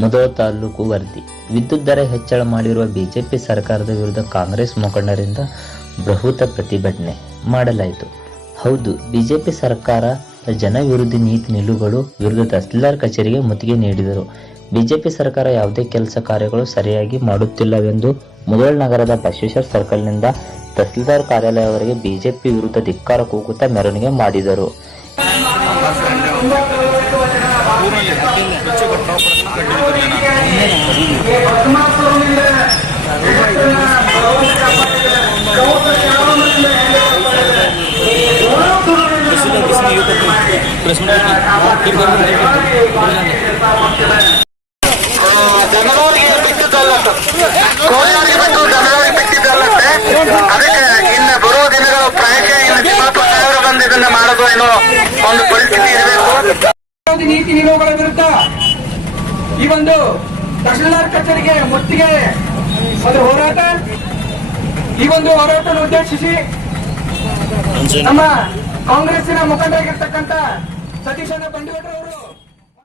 ಮುಧೋಳ ತಾಲೂಕು ವರದಿ. ವಿದ್ಯುತ್ ದರ ಹೆಚ್ಚಳ ಮಾಡಿರುವ ಬಿಜೆಪಿ ಸರ್ಕಾರದ ವಿರುದ್ಧ ಕಾಂಗ್ರೆಸ್ ಮುಖಂಡರಿಂದ ಬೃಹತ್ ಪ್ರತಿಭಟನೆ ಮಾಡಲಾಯಿತು. ಹೌದು, ಬಿಜೆಪಿ ಸರ್ಕಾರ ಜನ ವಿರೋಧಿ ನೀತಿ ನಿಲುವುಗಳು ವಿರುದ್ಧ ತಹಸೀಲ್ದಾರ್ ಕಚೇರಿಗೆ ಮುತ್ತಿಗೆ ನೀಡಿದರು. ಬಿಜೆಪಿ ಸರ್ಕಾರ ಯಾವುದೇ ಕೆಲಸ ಕಾರ್ಯಗಳು ಸರಿಯಾಗಿ ಮಾಡುತ್ತಿಲ್ಲವೆಂದು ಮುಧೋಳ ನಗರದ ಬಸವೇಶ್ವರ ಸರ್ಕಲ್ನಿಂದ ತಹಸೀಲ್ದಾರ್ ಕಾರ್ಯಾಲಯವರೆಗೆ ಬಿಜೆಪಿ ವಿರುದ್ಧ ಧಿಕ್ಕಾರ ಕೂಗುತ್ತಾ ಮೆರವಣಿಗೆ ಮಾಡಿದರು. ಜನಗಳಿಗೆ ಬಿಟ್ಟಿದ್ದಲ್ಲಂತೆ, ಕೋಲಾರಿಗೆ ಬಿಟ್ಟು ಜನಗಳಿಗೆ ಬಿಟ್ಟಿದ್ದಲ್ಲಂತೆ. ಅದಕ್ಕೆ ಇನ್ನು ಬರುವ ದಿನಗಳು ಪ್ರಾಯಕ್ಕೆ ಇನ್ನು 40,000 ಬಂದು ಇದನ್ನ ಮಾಡೋದು ಏನೋ ಒಂದು ಪರಿಸ್ಥಿತಿ ಇರಬೇಕು. ನೀತಿ ನಿಲುವುಗಳ ವಿರುದ್ಧ ಈ ಒಂದು ತಹಸೀಲ್ದಾರ್ ಕಚೇರಿಗೆ ಮುತ್ತಿಗೆ ಒಂದು ಹೋರಾಟ. ಈ ಒಂದು ಹೋರಾಟವನ್ನು ಉದ್ದೇಶಿಸಿ ನಮ್ಮ ಕಾಂಗ್ರೆಸ್ಸಿನ ಮುಖಂಡರಾಗಿರ್ತಕ್ಕಂಥ ಸತೀಶಣ್ಣ ಬಂಡಿಗೌಡರವರು